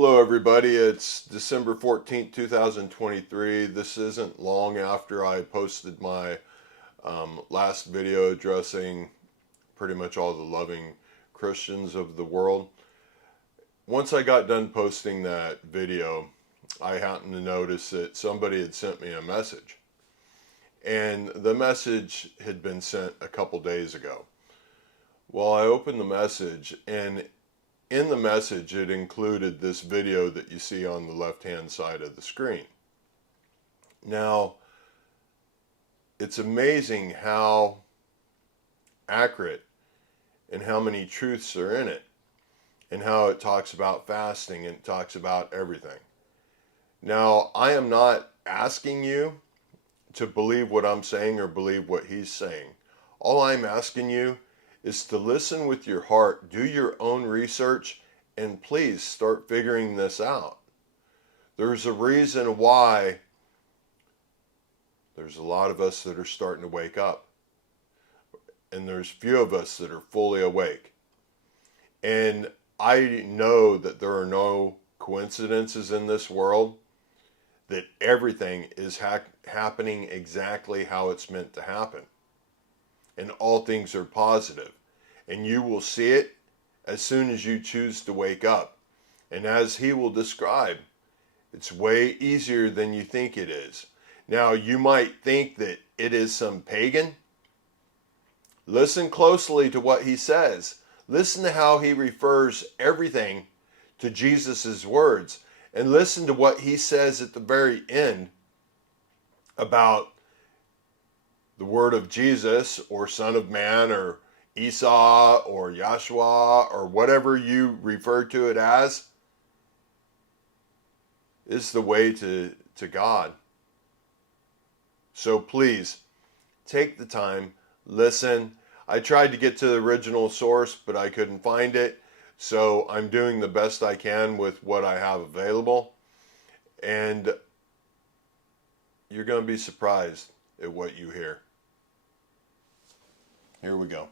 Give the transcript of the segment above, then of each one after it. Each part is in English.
Hello, everybody. It's December 14th, 2023. This isn't long after I posted my last video addressing pretty much all the loving Christians of the world. Once I got done posting that video, I happened to notice that somebody had sent me a message. And the message had been sent a couple days ago. Well, I opened the message, and in the message, it included this video that you see on the left-hand side of the screen. Now, it's amazing how accurate and how many truths are in it, and how it talks about fasting and it talks about everything. Now, I am not asking you to believe what I'm saying or believe what he's saying. All I'm asking you is to listen with your heart, do your own research, and please start figuring this out. There's a reason why there's a lot of us that are starting to wake up, and there's few of us that are fully awake. And I know that there are no coincidences in this world, that everything is happening exactly how it's meant to happen. And all things are positive. And you will see it as soon as you choose to wake up. And as he will describe, it's way easier than you think it is. Now, you might think that it is some pagan. Listen closely to what he says. Listen to how he refers everything to Jesus' words. And listen to what he says at the very end about the word of Jesus, or Son of Man, or Esau, or Yahshua, or whatever you refer to it as, is the way to God. So please, take the time, listen. I tried to get to the original source, but I couldn't find it. So I'm doing the best I can with what I have available. And you're going to be surprised at what you hear. Here we go.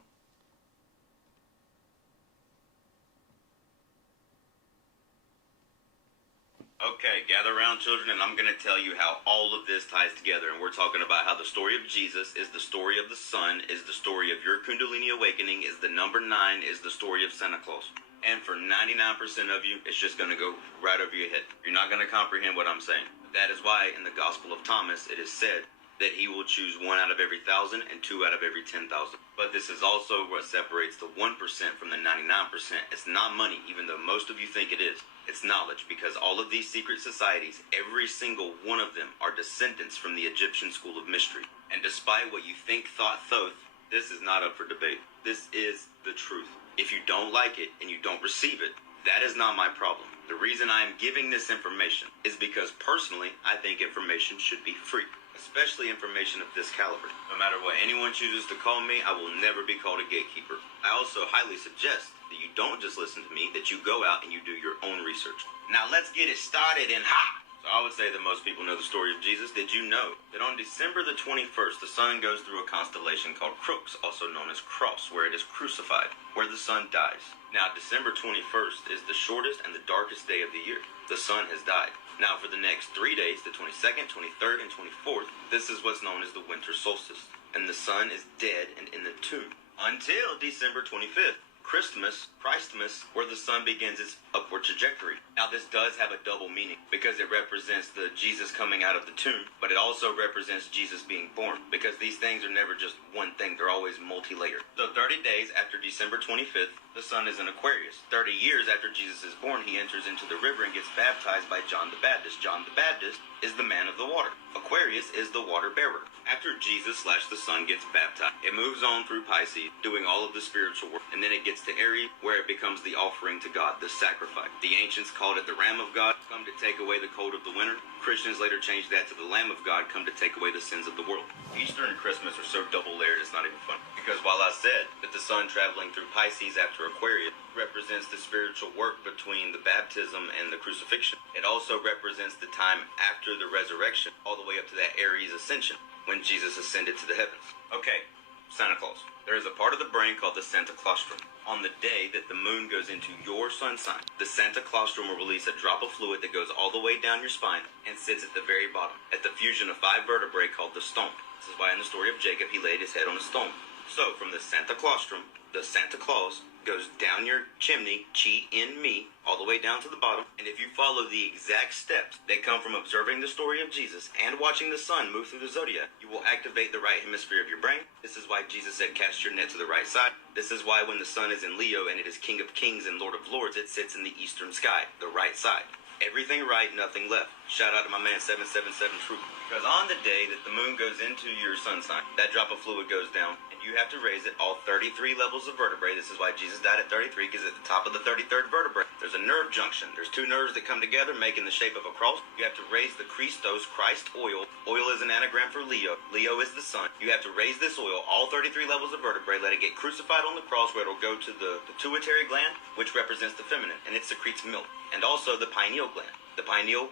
Okay, gather around, children, and I'm going to tell you how all of this ties together. And we're talking about how the story of Jesus is the story of the sun, is the story of your Kundalini awakening, is the number 9, is the story of Santa Claus. And for 99% of you, it's just going to go right over your head. You're not going to comprehend what I'm saying. That is why in the Gospel of Thomas, it is said that he will choose 1 out of every 1,000 and 2 out of every 10,000. But this is also what separates the 1% from the 99%. It's not money, even though most of you think it is. It's knowledge, because all of these secret societies, every single one of them, are descendants from the Egyptian school of mystery. And despite what you think, thought, thoth, this is not up for debate. This is the truth. If you don't like it and you don't receive it, that is not my problem. The reason I am giving this information is because personally, I think information should be free. Especially information of this caliber. No matter what anyone chooses to call me, I will never be called a gatekeeper. I also highly suggest that you don't just listen to me, that you go out and you do your own research. Now let's get it started and ha! So I would say that most people know the story of Jesus. Did you know that on December the 21st, the sun goes through a constellation called Crux, also known as Cross, where it is crucified, where the sun dies. Now December 21st is the shortest and the darkest day of the year. The sun has died. Now for the next 3 days, the 22nd, 23rd, and 24th, this is what's known as the winter solstice. And the sun is dead and in the tomb until December 25th. Christmas, where the sun begins its upward trajectory. Now this does have a double meaning, because it represents the Jesus coming out of the tomb, but it also represents Jesus being born, because these things are never just one thing, they're always multi-layered. So 30 days after December 25th, the sun is in Aquarius. 30 years after Jesus is born, he enters into the river and gets baptized by John the Baptist. John the Baptist is the man of the water. Aquarius is the water bearer. After Jesus / the sun gets baptized, it moves on through Pisces, doing all of the spiritual work, and then it gets to Aries, where it becomes the offering to God, the sacrifice. The ancients called it the Ram of God, come to take away the cold of the winter. Christians later changed that to the Lamb of God, come to take away the sins of the world. Easter and Christmas are so double-layered, it's not even funny. Because while I said that the sun traveling through Pisces after Aquarius represents the spiritual work between the baptism and the crucifixion, it also represents the time after the resurrection, all the way up to that Aries ascension, when Jesus ascended to the heavens. Okay, Santa Claus. There is a part of the brain called the Santa Claustrum. On the day that the moon goes into your sun sign, the Santa Claustrum will release a drop of fluid that goes all the way down your spine and sits at the very bottom, at the fusion of 5 vertebrae called the stone. This is why in the story of Jacob he laid his head on a stone. So from the Santa Claustrum, the Santa Claus goes down your chimney, chi in me, all the way down to the bottom. And if you follow the exact steps that come from observing the story of Jesus and watching the sun move through the zodiac, you will activate the right hemisphere of your brain. This is why Jesus said cast your net to the right side. This is why when the sun is in Leo and it is King of Kings and Lord of Lords, it sits in the eastern sky, the right side. Everything right, nothing left. Shout out to my man 777 Troop. Because on the day that the moon goes into your sun sign, that drop of fluid goes down, and you have to raise it all 33 levels of vertebrae. This is why Jesus died at 33, because at the top of the 33rd vertebrae, there's a nerve junction. There's 2 nerves that come together, making the shape of a cross. You have to raise the Christos, Christ oil. Oil is an anagram for Leo. Leo is the sun. You have to raise this oil, all 33 levels of vertebrae, let it get crucified on the cross, where it'll go to the pituitary gland, which represents the feminine, and it secretes milk. And also the pineal gland. The pineal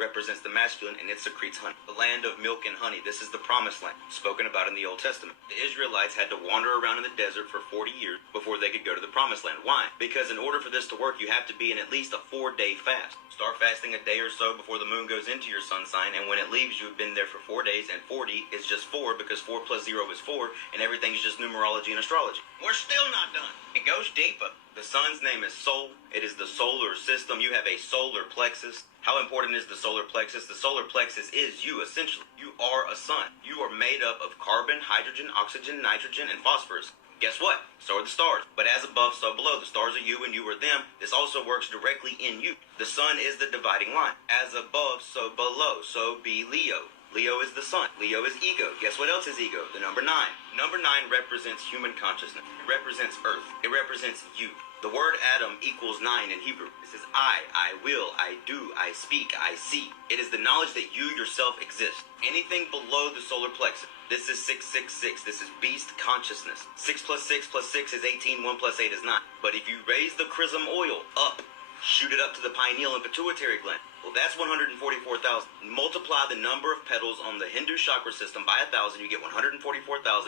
represents the masculine, and it secretes honey. The land of milk and honey. This is the promised land, spoken about in the Old Testament. The Israelites had to wander around in the desert for 40 years before they could go to the promised land. Why? Because in order for this to work, you have to be in at least a 4-day fast. Start fasting a day or so before the moon goes into your sun sign, and when it leaves, you've been there for 4 days, and 40 is just 4, because 4 plus 0 is 4, and everything's just numerology and astrology. We're still not done. It goes deeper. The sun's name is Sol. It is the solar system. You have a solar plexus. How important is the solar plexus? The solar plexus is you, essentially. You are a sun. You are made up of carbon, hydrogen, oxygen, nitrogen, and phosphorus. Guess what? So are the stars. But as above, so below. The stars are you and you are them. This also works directly in you. The sun is the dividing line. As above, so below. So be Leo. Leo is the sun. Leo is ego. Guess what else is ego? The number 9. Number 9 represents human consciousness. It represents earth. It represents you. The word Adam equals 9 in Hebrew. It says I will, I do, I speak, I see. It is the knowledge that you yourself exist. Anything below the solar plexus. This is 666. This is beast consciousness. 6 plus 6 plus 6 is 18. 1 plus 8 is 9. But if you raise the chrism oil up, shoot it up to the pineal and pituitary gland, well, that's 144,000. Multiply the number of petals on the Hindu chakra system by 1,000, you get 144,000.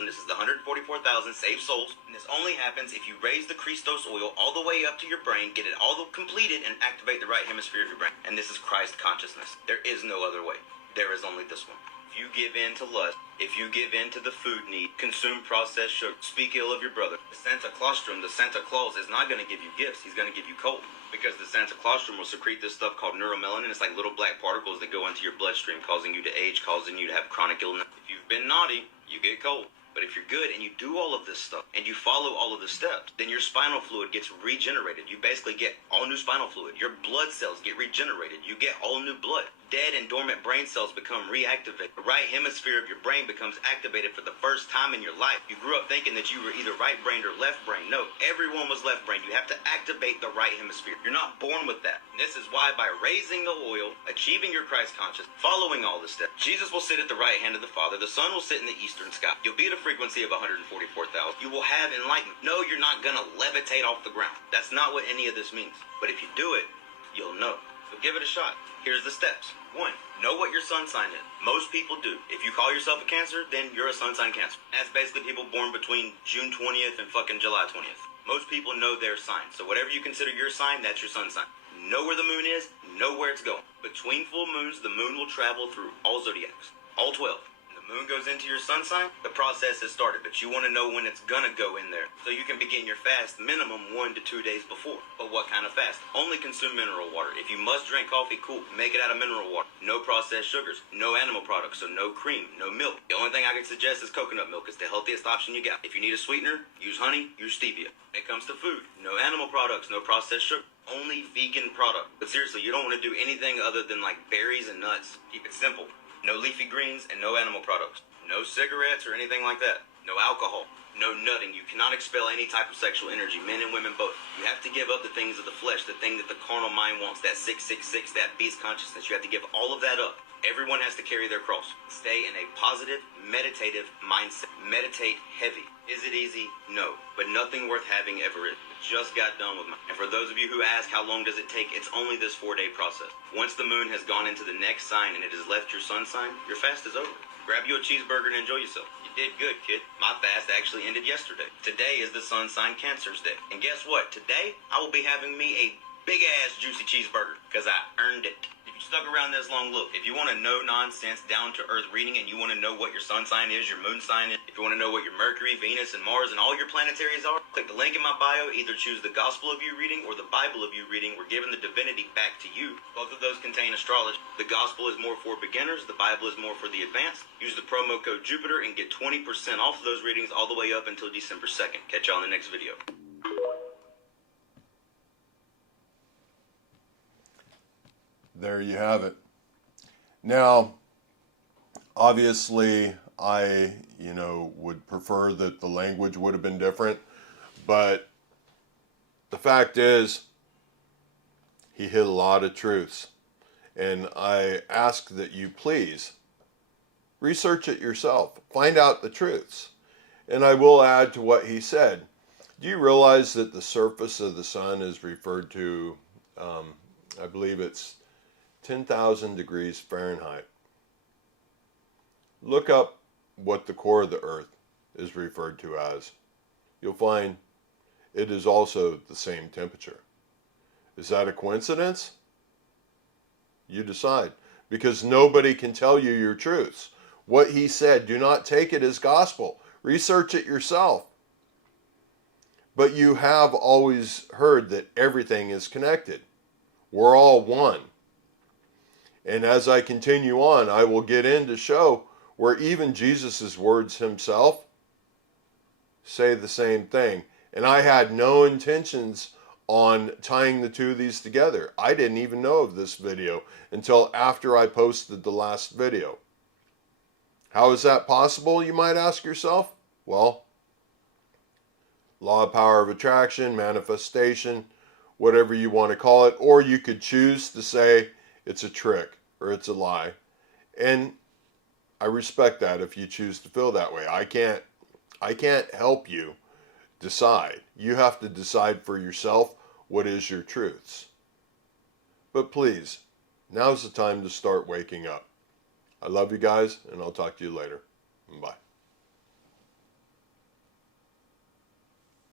This is the 144,000 saved souls. And this only happens if you raise the Christos oil all the way up to your brain, get it all completed, and activate the right hemisphere of your brain. And this is Christ consciousness. There is no other way. There is only this one. If you give in to lust, if you give in to the food need, consume processed sugar, speak ill of your brother, the Santa Claustrum, the Santa Claus, is not going to give you gifts. He's going to give you cold. Because the Santa Claustrum will secrete this stuff called neuromelanin. It's like little black particles that go into your bloodstream, causing you to age, causing you to have chronic illness. If you've been naughty, you get cold. But if you're good and you do all of this stuff and you follow all of the steps, then your spinal fluid gets regenerated. You basically get all new spinal fluid. Your blood cells get regenerated. You get all new blood. Dead and dormant brain cells become reactivated. The right hemisphere of your brain becomes activated for the first time in your life. You grew up thinking that you were either right-brained or left-brained. No, everyone was left-brained. You have to activate the right hemisphere. You're not born with that. And this is why by raising the oil, achieving your Christ consciousness, following all the steps, Jesus will sit at the right hand of the Father. The Son will sit in the eastern sky. You'll be at a frequency of 144,000. You will have enlightenment. No, you're not going to levitate off the ground. That's not what any of this means. But if you do it, you'll know. So give it a shot. Here's the steps. 1. Know what your sun sign is. Most people do. If you call yourself a Cancer, then you're a sun sign Cancer. That's basically people born between June 20th and fucking July 20th. Most people know their sign. So whatever you consider your sign, that's your sun sign. Know where the moon is. Know where it's going. Between full moons, the moon will travel through all zodiacs. All 12. Moon goes into your sun sign, the process has started, but you want to know when it's gonna go in there so you can begin your fast minimum 1 to 2 days before. But what kind of fast? Only consume mineral water. If you must drink coffee, cool, make it out of mineral water. No processed sugars, no animal products, so no cream, no milk. The only thing I can suggest is coconut milk. It's the healthiest option you got. If you need a sweetener, use honey, use stevia. When it comes to food, no animal products, no processed sugar. Only vegan product. But seriously, you don't want to do anything other than like berries and nuts. Keep it simple. No leafy greens and no animal products. No cigarettes or anything like that. No alcohol. No nutting. You cannot expel any type of sexual energy, men and women both. You have to give up the things of the flesh, the thing that the carnal mind wants, that 666, that beast consciousness. You have to give all of that up. Everyone has to carry their cross. Stay in a positive, meditative mindset. Meditate heavy. Is it easy? No. But nothing worth having ever is. Just got done with mine. And for those of you who ask how long does it take, it's only this 4-day process. Once the moon has gone into the next sign and it has left your sun sign, your fast is over. Grab you a cheeseburger and enjoy yourself. You did good, kid. My fast actually ended yesterday. Today is the sun sign Cancer's Day. And guess what? Today, I will be having me a big-ass juicy cheeseburger because I earned it. If you stuck around this long, look, if you want a no-nonsense, down-to-earth reading and you want to know what your sun sign is, your moon sign is, if you want to know what your Mercury, Venus, and Mars and all your planetaries are, click the link in my bio. Either choose the Gospel of You reading or the Bible of You reading. We're giving the divinity back to you. Both of those contain astrology. The Gospel is more for beginners. The Bible is more for the advanced. Use the promo code Jupiter and get 20% off of those readings all the way up until December 2nd. Catch y'all in the next video. There you have it. Now, obviously, I, would prefer that the language would have been different, but the fact is, he hit a lot of truths. And I ask that you please research it yourself. Find out the truths. And I will add to what he said. Do you realize that the surface of the sun is referred to, I believe it's 10,000 degrees Fahrenheit. Look up what the core of the earth is referred to as. You'll find it is also the same temperature. Is that a coincidence? You decide. Because nobody can tell you your truths. What he said, do not take it as gospel. Research it yourself. But you have always heard that everything is connected. We're all one. And as I continue on, I will get in to show where even Jesus' words himself say the same thing. And I had no intentions on tying the two of these together. I didn't even know of this video until after I posted the last video. How is that possible, you might ask yourself? Well, law of power of attraction, manifestation, whatever you want to call it, or you could choose to say it's a trick or it's a lie. And I respect that if you choose to feel that way. I can't help you decide. You have to decide for yourself what is your truths. But please, now's the time to start waking up. I love you guys, and I'll talk to you later. Bye.